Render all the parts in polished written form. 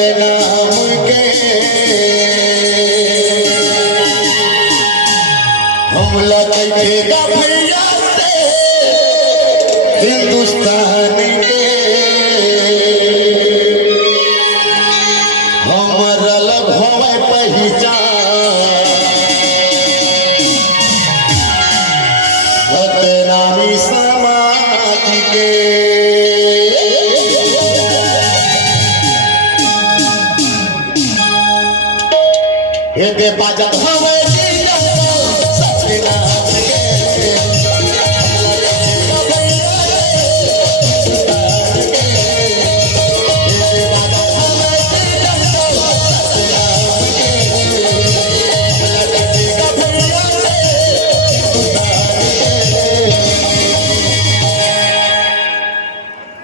सतनाम के हमला करेगा भैया से हिंदुस्तान के हमर अलग होवे पहचान सतनामी समाज के हेते बाजत हवे सतनाम के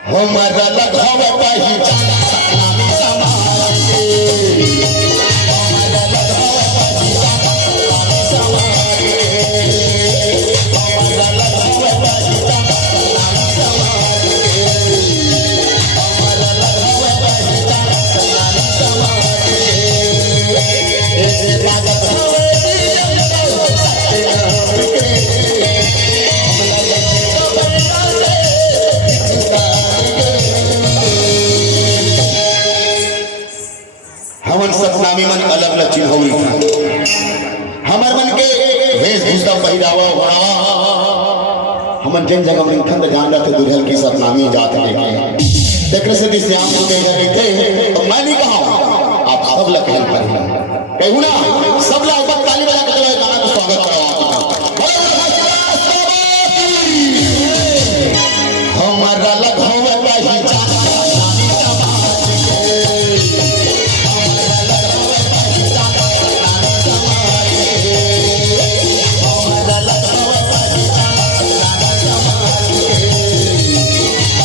हमर अलग हवे पहचान सतनामी समाज के हमर अलग हवे पहचान सतनामी समाज के हमर अलग हवे पहचान सतनामी समाज के हमर अलग हवे पहचान सतनामी समाज के ऐसे बात हवे सतनाम के हमला लेके बना से हमन सतनामी मन अलग अलग चीज होई हमर मन के वेशभूषा पहरावा ओढ़ावा हमन जिन जगह में खंड जान जाते दुल्हन की सतनामी जात लेके देखने से भी श्याम को कह रहे थे तो मैं नहीं कहा आप सब लोग हेल्प करें कहूं ना सब लोग एक बार ताली बजा के चलो गाना को स्वागत करो हमर अलग होवे पहचान सतनामी समाज के हमर अलग होवे पहचान सतनामी समाज के हमर अलग होवे पहचान सतनामी समाज के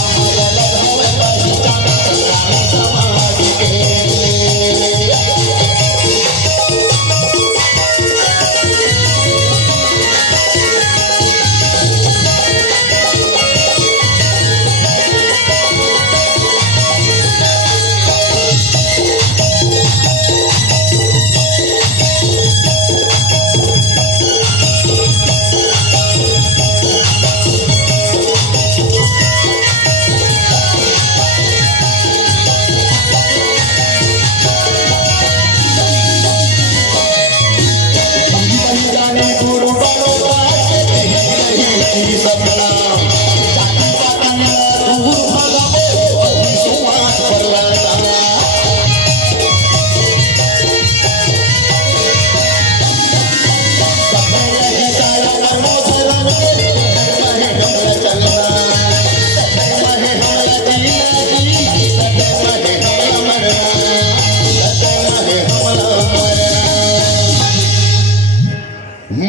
हमर अलग होवे पहचान सतनामी समाज के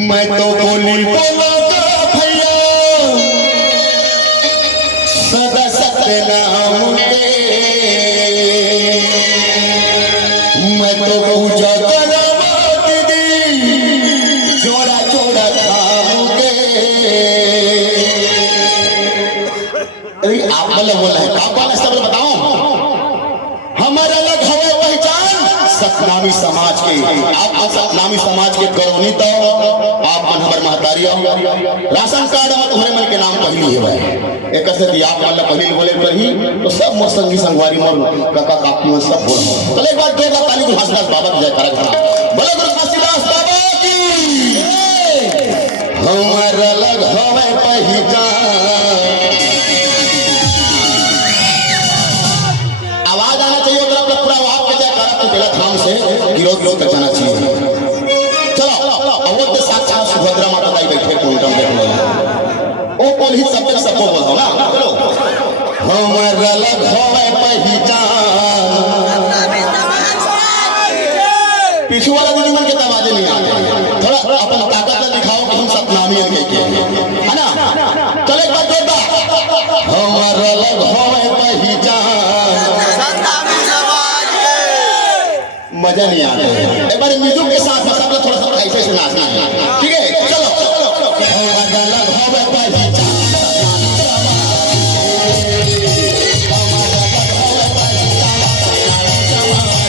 मैं तो बोली बोला भैया सदा सतनाम के मैं तो पूजा करवा दीदी जोड़ा जोड़ा खाम के आप बोले बोला है आप बोले सब बताओ हमारा अलग हवे पहचान सतनामी समाज के आप सतनामी समाज के करोनी तो आप मन हमर महतारिया राशन कार्ड में तुम्हारे मन के नाम पहली है एक से दिया आप वाला पहली बोले रही तो सब मोर संगी संगवारी मोर काका काकी में सब बोल चले एक बार जोड़ा ताली को हंसदास बाबा जय करा बोले गुरु काशीदास बाबा की हमर अलग हवे पहचान आवाज आना चाहिए उधर पूरा आवाज के जय करा तो पहला धाम से गिरोध गिरोध जाना चाहिए चलो अवध साक्षात सुभद्रा माता दाई बैठे कुंडम देखो ओ कौन ही सब सबको बोलो ना बोलो हमर अलग होवे पहचान पीछे वाला दुश्मन के आवाज नहीं आते थोड़ा अपन ताकत दिखाओ कि हम सतनामी के है ना चले एक बार जोरदार हमर अलग होवे पहचान सतनामी समाज के मजा नहीं आता एक बार म्यूजिक के साथ सब लोग थोड़ा सा ऐसे से नाचना है ठीक है चलो हमर अलग होवे पहचान सतनामी समाज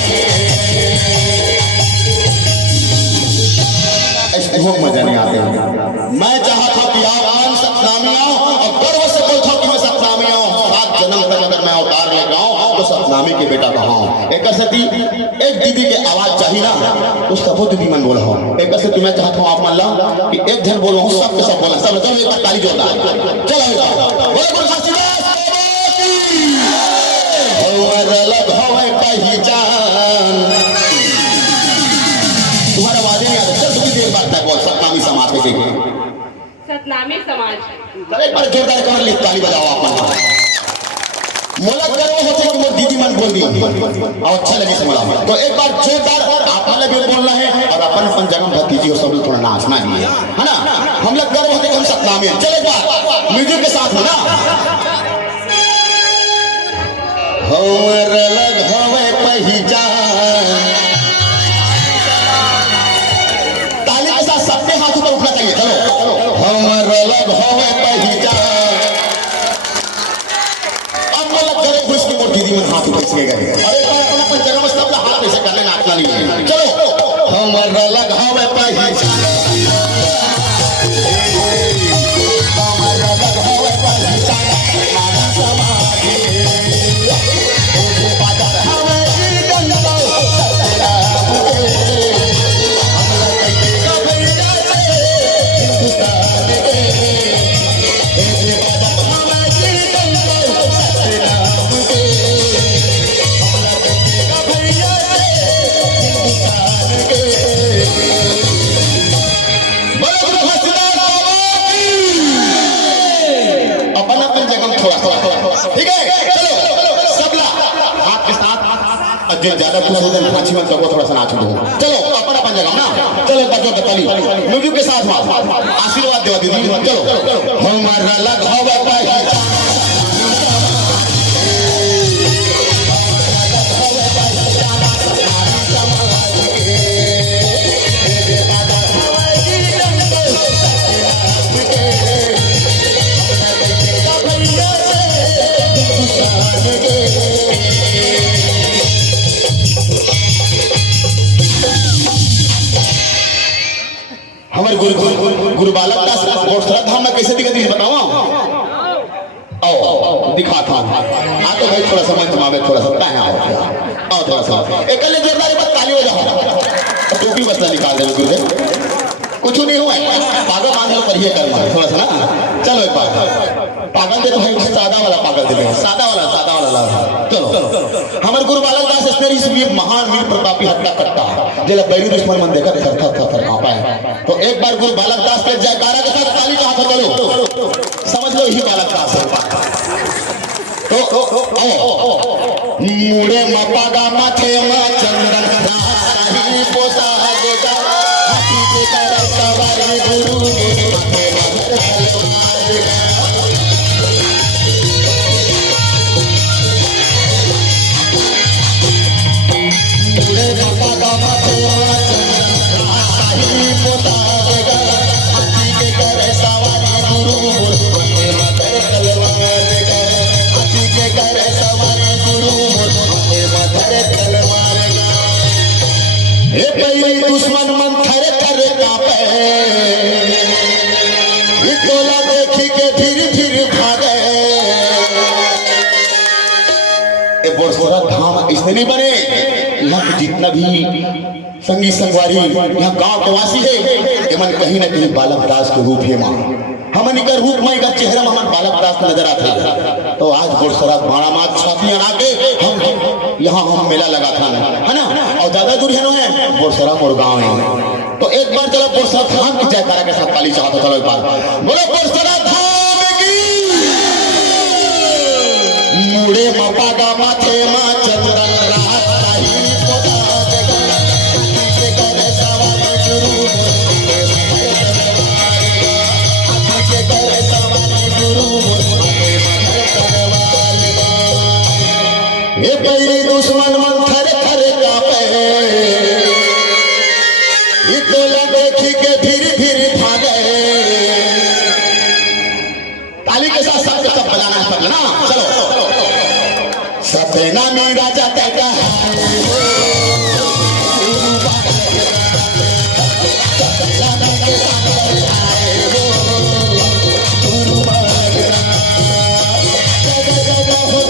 सतनामी के बेटा कहा एक सती एक दीदी के आवाज चाहिए ना उसका वो दीदी मन बोला हो एक सती मैं चाहता हूँ आप मान ला कि एक जन बोलो सब के सब बोला सब चलो एक बार ताली जोरदार चलो पहचान तुम्हारा आवाज नहीं आता चल तुम्हें देर बात बोल सतनामी समाज के सतनामी समाज एक बार जोरदार कमर ले ताली बजाओ आप मोला गर्व होते कि मोर दीदी मन बोल दी और अच्छा लगे से मोला तो एक बार जोरदार आप वाला भी बोलना है और अपन अपन जगह भतीजी हो सब थोड़ा नाचना ही है ना हम लोग गर्व होते कि हम सतनामी हैं चलो एक बार म्यूजिक के साथ है ना हमर लग हवे पहचान ताली के साथ सबके हाथ ऊपर उठना चाहिए चलो हमर लग हवे पहचान दीदी में हाथ उठे गए अरे अपन जगह में सब हाथ ऐसे करने नाचना नहीं है चलो हमारा लगावे पहचान हमारा लगावे पहचान बाजार हमें डंडा ठीक है चलो सबला हाथ के साथ जो ज्यादा खुश हो जाए पांच मिनट को थोड़ा सा नाच दो चलो अपन अपन जगह ना चलो बच्चों बताली म्यूजिक के साथ आशीर्वाद देवा दीदी चलो हमारा लग हवा पहचान हमारे गुरु बालक दास बोरसरा धाम में कैसे दिखती है बताओ आओ दिखाता हूं तो भाई थोड़ा सा मन तुम्हारे थोड़ा सा पहना आओ थोड़ा सा एक ले जोरदार बात ताली बजाओ टोपी बस निकाल दे गुरु कुछ नहीं हुआ पागल मान लो पर ये करना थोड़ा सा ना चलो एक बार पागल दे तो भाई सादा वाला दे सादा वाला चलो हमारे गुरु बालक दास इसने इस महान वीर प्रतापी हत्या करता है जब बैरी दुश्मन मन देखा थर कांपा है तो एक बार गुरु बालक दास के जयकारा के साथ ताली का हाथ बोलो समझ लो यही बालक दास है तो मुड़े मपागा माथे मा चंदन राही पोसा गोदा हाथी के कर सवारी गुरु माथे मधर तलवार दुश्मन मन थरे थरे कांपे टोला देखी के फिर भागे बोरसरा धाम इसने नहीं बने यहाँ जितना भी संगी संगवारी यहाँ गांव के वासी है मन कहीं ना कहीं बालक दास के रूप है मां हमन का रूप में का चेहरा में हमन बालक दास नजर आता है तो आज बोरसरा बाड़ा मात छातियां आके हम यहाँ हम मेला लगा था है ना और ज्यादा दूर है बोरसरा मोर गांव है तो एक बार चलो बोरसरा धाम की जयकारा के साथ ताली चाहता चलो एक बार बोलो बोरसरा धाम की मुड़े मपागा माथे मा चंदन रात ताही पोदा जगा के करे सवारी गुरु के करे सवारी गुरु हे पैरी दुश्मन मन थरे थरे कांपे टोला देखी के फिर भागे ताली के साथ सब बजाना है सब ना चलो सपना में राजा तेगा जगह हो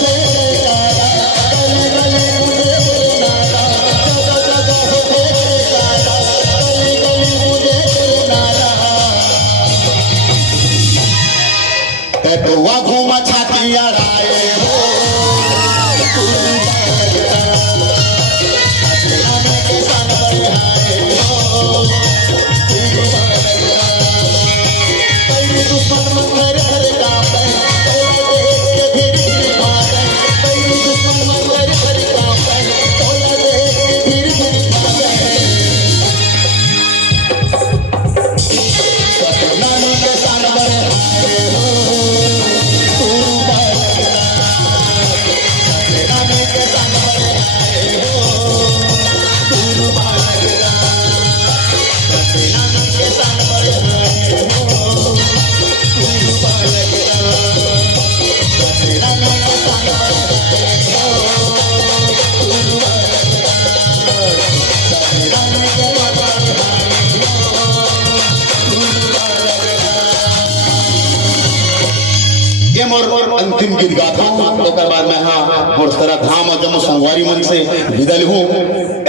के संग बरनाए हो गुरु बालक सतनामी के संग बरनाए हो गुरु बालक सतनामी के संग बरनाए हो गुरु बालक सतनामी के संग बरनाए हो गुरु बालक। ये मोर अंतिम गीत गाता हूँ ओकर बाद मैं हाँ मोर सारा धाम और जम्मू संगवारी मन से विदा हूँ।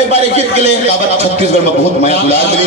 एक बार एक गीत के लिए छत्तीसगढ़ में बहुत माया दुलार मिली।